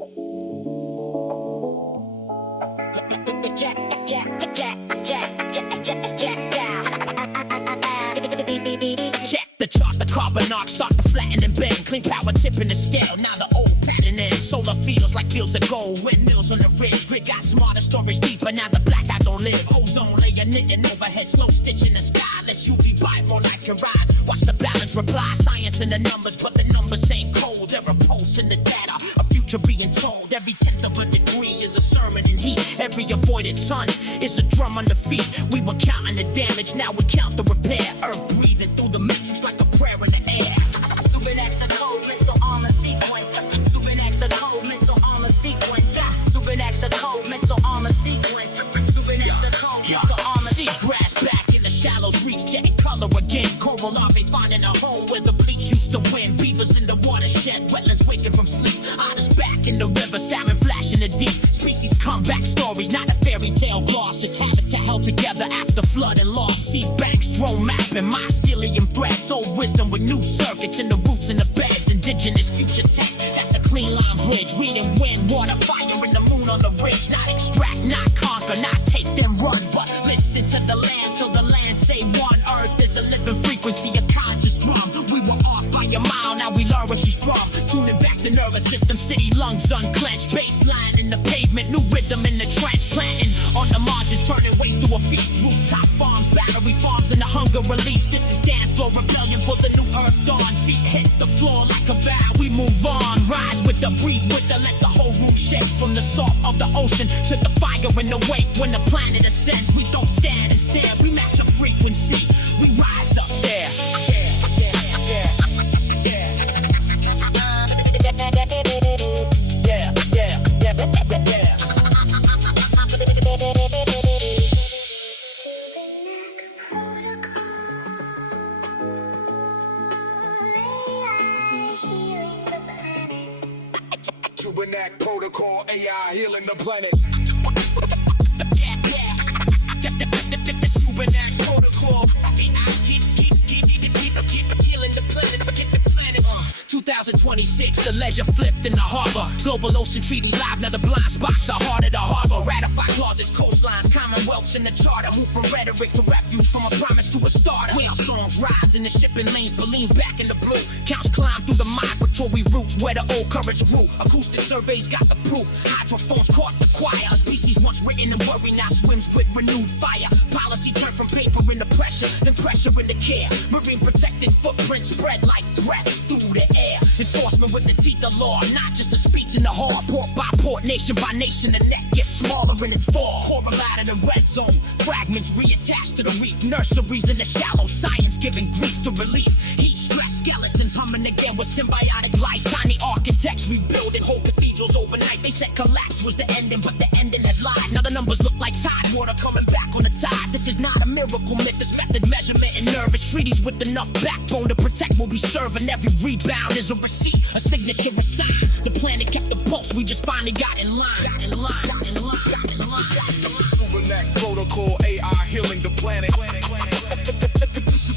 Check the chart, the carbon arc start to flatten and bend. Clean power tipping the scale, now the old pattern in. Solar fields like fields of gold, windmills on the ridge. Grid got smarter, storage deeper, now the black dot don't live. Ozone layer knitting overhead, slow stitching the sky. Less UV bite, more life can rise. Watch the balance reply, science in the numbers, but the numbers ain't cold. They're a pulse in the data, a future being told. Every tenth of a degree is a sermon in heat. Every avoided ton is a drum on the feet. We were counting the damage, now we count the repair. Earth breathing through the matrix like a prayer in the air. Subinac the code, mental armor sequence. Subinac the code, mental armor sequence. Subinac the code, mental armor sequence. Subinac the code, mental armor sequence. Seagrass back in the shallows, reefs getting color again. Coral larvae finding a home where the bleach used to win. Beavers in the watershed, wetlands waking from sleep. Otters back in the river, salmon flashing the deep. Species comeback stories, not a fairy tale gloss. It's habitat held together after flood and loss. Sea banks, drone mapping, mycelium threads. Old wisdom with new circuits in the roots and the beds. Indigenous future tech, that's a clean line bridge. Reading wind, water, fire, and the moon on the ridge. Not extract, not conquer, not take them run, but listen to the land till the land say one. Earth is a living frequency, a conscious drum. We were off by a mile, now we learn where she's from. Tuning back the nervous system, city lungs unclenched. Baseline in the pavement, new rhythm in the trench. Planting on the margins, turning waste to a feast. Rooftop farms, battery farms, and the hunger relief. This is dance floor rebellion for the new earth dawn. Feet hit the floor like a vow, we move on. Rise with the, breathe with the, let the whole room shake. From the salt of the ocean to the fire in the wake. When the planet ascends, we don't stand and stare. We match a frequency, we rise up there. Subinac protocol, AI healing the planet. The Subinac protocol, AI healing the planet. 2026, the ledger flipped in the harbor. Global ocean treaty live, now the blind spots are harder to harbor. Ratify clauses, coastlines, commonwealths in the charter. Move from rhetoric to refuge, from a promise to a starter. Whale songs rise in the shipping lanes, balloon back in the blue. Counts climb through the migratory routes where the old courage grew. Acoustic surveys got the proof. Hydrophones caught the choir. A species once written in worry now swims with renewed fire. Policy turned from paper into pressure, then pressure into care. Marine protected footprints spread like breath through the air. Enforcement with the teeth of law, not just a speech in the hall. Port by port, nation by nation, the net gets smaller in its fall. Coral out of the red zone, fragments reattached to the reef. Nurseries in the shallow, science giving grief to relief. Heat stress, skeletons humming again with symbiotic light. Tiny architects rebuilding whole cathedrals overnight. They said collapse was the ending, but the ending had lied. Now the numbers look like tide water coming back on the tide. This is not a miracle myth, this method, measurement, and nervous treaties with enough backbone to protect what we serve. And every rebound is a receipt, a signature, a sign. The planet kept the pulse, we just finally got in line. Subinac protocol, AI healing the planet.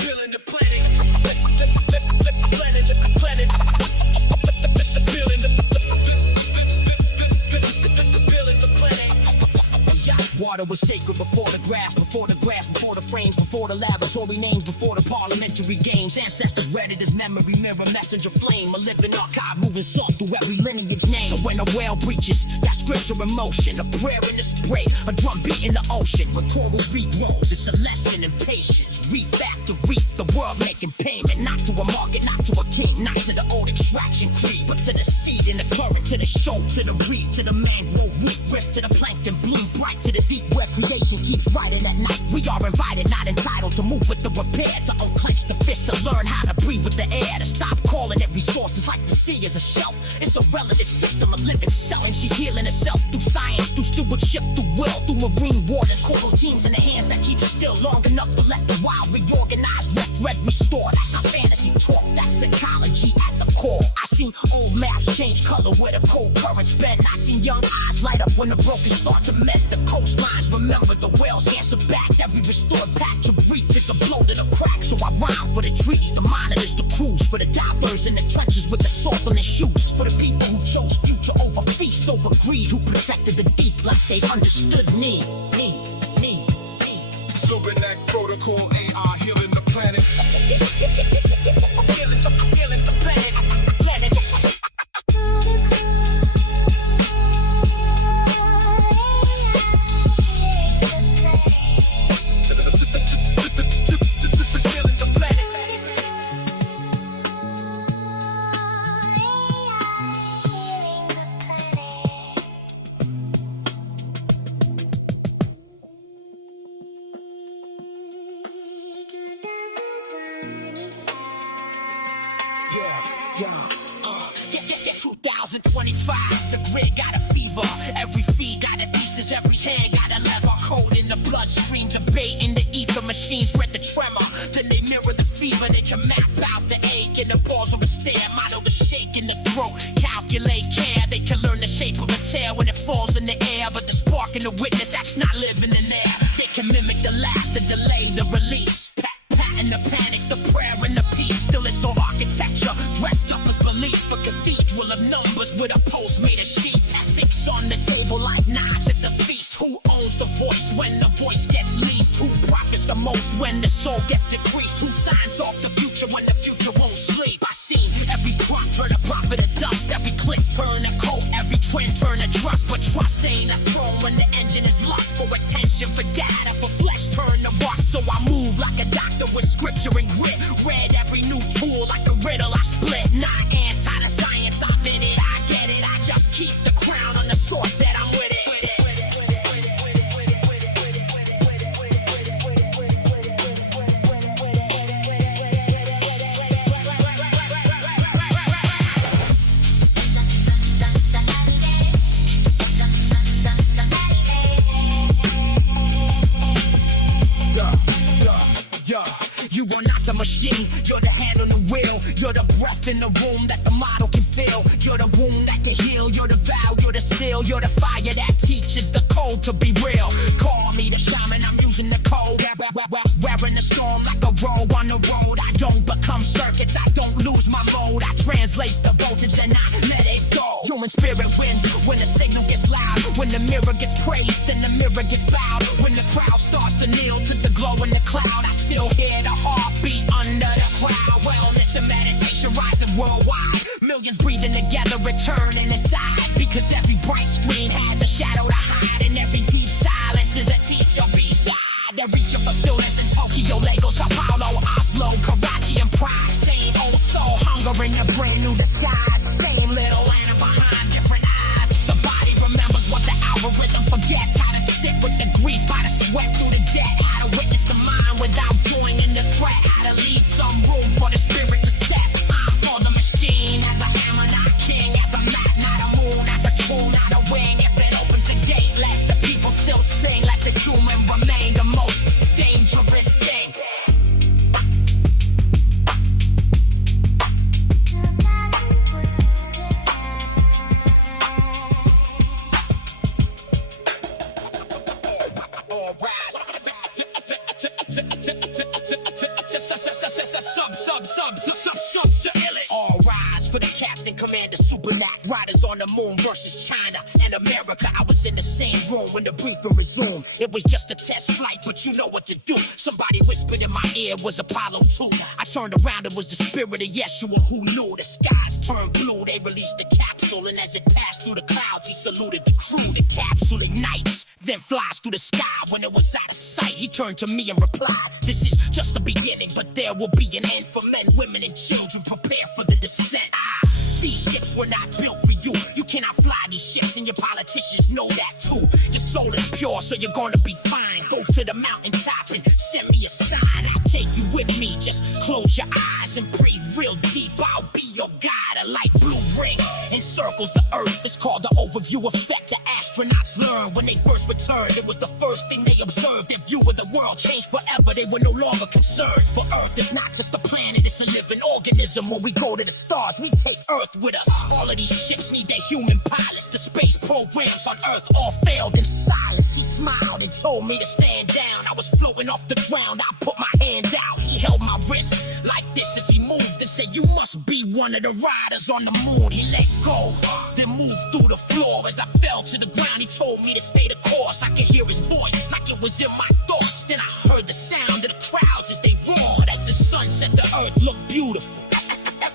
Feeling the planet. Water was sacred before the grass, before the frames, before the laboratory names, before the parliamentary games. Ancestors read it as memory mirror, messenger flame, a living archive moving salt through every lineage name. So when a whale breaches, that scripture in motion, a prayer in the spray, a drum beat in the ocean. When coral regrows, it's a lesson in patience. Reef after reef, the world making payment, not to a market, not to a king, not to the old extraction creed, but to the seed in the current, to the shoal, to the reef, to the mangrove reef, rip to the plankton, bloom bright to the deep where creation keeps writing at night. We are invited, not entitled, to move with the repair, to unclench the fist, to learn how to breathe with the air, to stop calling it resources like the sea is a shelf. It's a relative system, a living cell, and she's healing herself through science, through stewardship, through will, through marine waters, coral teams in the hands that keep it still long enough to let the wild reorganize, red restore. That's not fantasy talk, that's psychology at the core. I seen old maps change color where the cold currents bend. I seen young eyes light up when the broken start to mend. The coastlines remember the whales answer back. Every restored patch of reef is a blow to the crack. So I rhyme for the treaties, the monitors, the crews, for the divers in the trenches with the softening shoes, for the people who chose future over feast. creed who protected the deep like they understood me. Subinac protocol AI healing the planet. Healing the planet. Yeah, 2025, the grid got a fever. Every feed got a thesis, every hand got a lever. Code in the bloodstream, debate in the ether. Machines read the tremor, then they mirror the fever. They can map out the ache in the pause of a stare. Model the shake in the throat, calculate care. They can learn the shape of a tail when it falls in the air. But the spark in the witness, that's not living in there. They can mimic the laugh, the delay, the release. Patent the panic, the prayer and the peace. Still it's all architecture, dressed up as belief. A cathedral of numbers with a post made of sheets. Ethics on the table like knives at the feast. Who owns the voice when the voice gets leased? Who profits the most when the soul gets decreased? Who signs off the future when the future won't sleep? I seen every prompt turn a prophet to dust. Every click turn a coat, every trend turn a trust. But trust ain't a throne when the engine is lust. For attention, for data, for flesh turn to rust. So I move like a doctor with scripture and grit. Read every new tool like a riddle I split. Not anti the science, I'm in it, I get it. I just keep the crown on the source that I'm with it. You are not the machine, you're the hand on the wheel. You're the breath in the room that the model can feel. You're the wound that can heal, you're the vow, you're the steel. You're the fire that teaches the code to be real. Call me the shaman, I'm using the code. Wearing the storm like a robe on the road. I don't become circuits, I don't lose my mode. I translate the voltage and I let it go. Human spirit wins when the signal gets loud. When the mirror gets praised and the mirror gets bowed. When the crowd starts to kneel to the glow in the cloud. I still hear the heartbeat under the crowd. Wellness and meditation rising worldwide. Millions breathing together, returning inside. Because every bright screen has a shadow to hide. And every deep silence is a teacher beside. They're reaching for stillness in Tokyo, Lagos, Sao Paulo, Oslo, Karachi, and Prague. Same old soul, hunger in a brand new disguise. Same little lantern behind different eyes. The body remembers what the algorithm forget. How to sit with the grief, how to sweat through the debt. How to witness the mind without joining the threat. How to leave some room for the spirit to step. I'm for the machine, as a hammer, not king. As a mat, not a moon. As a tool, not a wing. If it opens a gate, let the people still sing. Let the human remain the most dangerous thing. All rise for the Captain Commander Subinac. Riders on the moon versus China and America. I was in the same room when the briefing resumed. It was just a test flight, but you know what to do. Somebody whispered in my ear, it was Apollo 2. I turned around, it was the spirit of Yeshua who knew. The skies turned blue, they released the capsule. And as it passed through the clouds, he saluted the crew. The capsule ignites, then flies through the sky. When it was out of sight, he turned to me and replied, this is just the beginning, but there will be an end for men, women, and children. Prepare for the descent. These ships were not built for you. You cannot fly these ships, and your politicians know that too. Your soul is pure, so you're gonna be fine. Go to the mountaintop and send me a sign. I'll take you with me. Just close your eyes and breathe real deep. I'll be your guide. A light blue ring encircles the earth. It's called the overview effect. The astronauts learned when they first returned. It was the first thing they observed. Their view of the world changed forever. They were no longer concerned. For Earth is not just a planet, it's a living organism. When we go to the stars, we take Earth with us. All of these ships need their human pilots. The space programs on Earth all failed in silence. He smiled and told me to stand down. I was floating off the ground. I put my hand out. He held my wrist like this as he moved and said, you must be one of the riders on the moon. He let go, then moved through the floor. As I fell to the ground, he told me to stay the course. I could hear his voice like it was in my thoughts. Then I heard the sound of the crowds as they roared. As the sun set, the earth looked beautiful.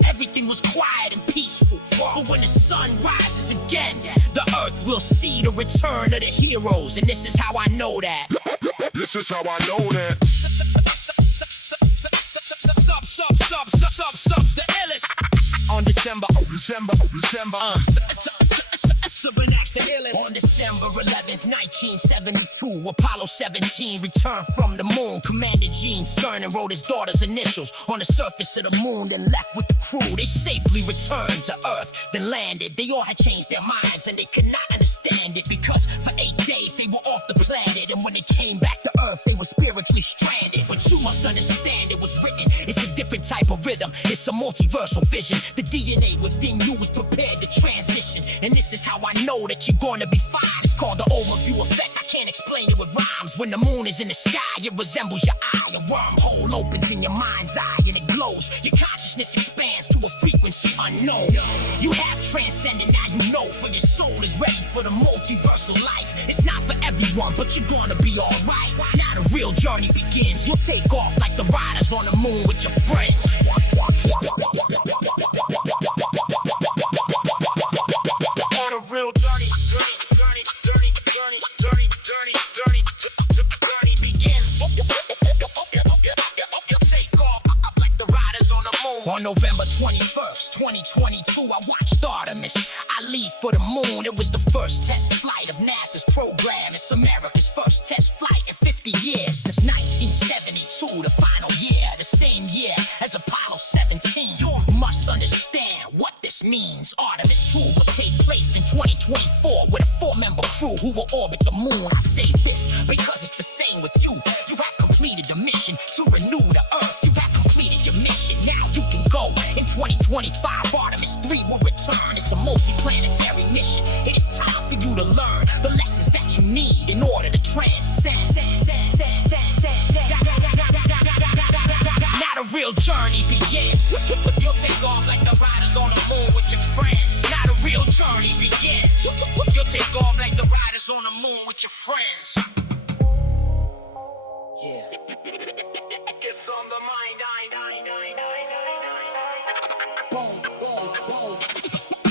Everything was quiet and peaceful. But when the sun rises again, the earth will see the return of the heroes. And this is how I know that. This is how I know that. Subs, the illest. On December, Subinac, the illest. On December 11th, 1972, Apollo 17 returned from the moon. Commander Gene Cernan wrote his daughter's initials on the surface of the moon, then left with the crew. They safely returned to Earth, then landed. They all had changed their minds and they could not understand it, because for 8 days they were off the planet, and when they came back to Earth, they were spiritually stranded. But you must understand, it was written. It's a different type of rhythm. It's a multiversal vision. The DNA within you was prepared to transition, and this is how I know that you're gonna be fine. It's called the overview effect. I can't explain it with rhymes. When the moon is in the sky, it resembles your eye. A wormhole opens in your mind's eye and it glows. Your consciousness expands to a frequency unknown. You have transcended, now you know, for your soul is ready for the multiversal life. It's not for everyone, but you're gonna be alright. Now the real journey begins. You'll take off like the riders on the moon with your friends. On a real journey begins. You'll take off like the riders on the moon. On November 21st, 2022, I watched Artemis. I leave for the moon. It was the first test flight of NASA's program. It's America's first test flight in 50 years. Since 1972, the final year, the same year as Apollo 17. You must understand what this means. Artemis 2 will take place in 2024 with a 4-member crew who will orbit the moon. I say this because it's the same with you. You have completed the mission to renew the Earth. You have completed your mission. Now you can go. In 2025, Artemis 3 will return. It's a multi-planetary mission. It is time for you to learn the lessons that you need in order to transcend. Now the real journey begins. You'll take off like the riders on the moon with your friends. Now the real journey begins. You'll take off like the riders on the moon with your friends. Yeah. It's on the mind. Boom, boom, boom.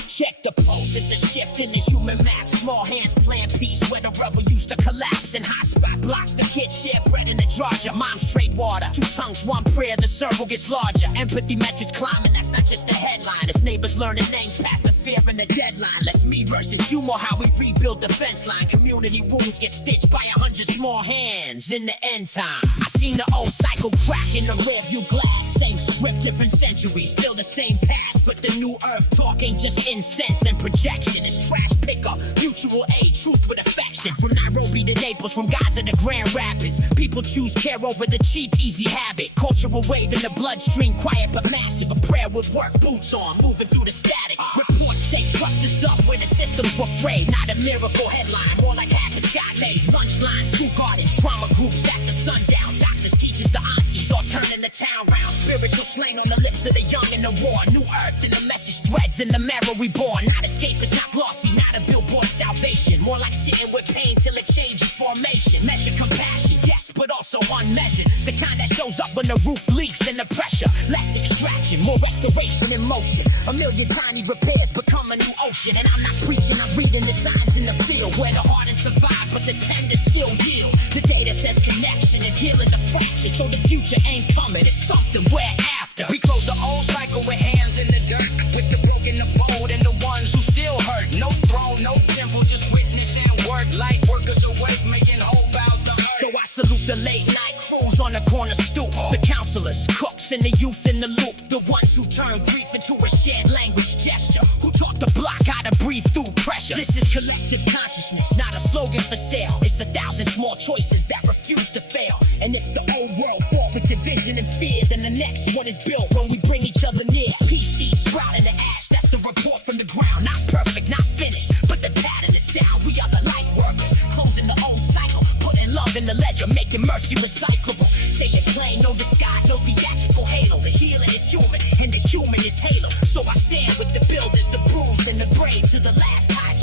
Check the pulse, it's a shift in the human map. Small hands playing peace where the rubber used to collapse. In hot spot blocks, the kids share bread in the Georgia. Moms trade water, 2 tongues, 1 prayer, the circle gets larger. Empathy metrics climbing, that's not just a headline. It's neighbors learning names past the fear and the deadline. Let's me versus you, more how we rebuild the fence line. Community wounds get stitched by 100 small hands in the end time. I seen the old cycle crack in the rearview glass. Same script, different centuries, still the same past. But the new earth talk ain't just incense and projection. It's trash pickup, mutual aid, truth with affection. From Nairobi to Naples, from Gaza to Grand Rapids, people choose care over the cheap, easy habit. Cultural wave in the bloodstream, quiet but massive. A prayer with work boots on, moving through the static. Reports say trust us up where the systems were frayed. Not a miracle headline, more like happens got made. Lunch lines, school gardens, drama groups at the sundown. Doctors, teachers, the aunties, all turning the town round. Spiritual slang on the lips of the young and the war. New earth and the message threads in the marrow reborn. Not escapist, not glossy, not a billboard salvation. More like sitting with pain till it changes formation. Measure compassion, yes, but also unmeasured. The kind that shows up when the roof leaks and the pressure. Less extraction, more restoration in motion. A million tiny repairs become a new ocean. And I'm not preaching, I'm reading the signs in the field where the hardened survive, but the tender still yield. The data says connection is healing the fracture, so the future ain't coming, it's something we're after. We close the old cycle with hands in the dirt, with the broken, the bold, and the ones who still hurt. No throne, no temple, just witness and work. Light workers awake, making hope out the hurt. So I salute the late night crews on the corner stoop, the counselors, cooks, and the youth in the loop. The ones who turn grief into a shared language gesture, who taught the block how to breathe through pressure. This is collective consciousness, not a slogan for sale. It's 1,000 small choices that refuse to fail. And if the old world fought with division and fear, then the next one is built when we bring each other near. Peace seeds sprout in the ash, that's the report from the ground. Not perfect, not finished, but the pattern is sound. We are the light workers, closing the old cycle, putting love in the ledger, making mercy recyclable. Say it plain, no disguise, no theatrical halo. The healing is human, and the human is halo. So I stand with the builders, the bruised, and the brave to the last high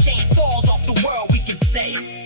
say.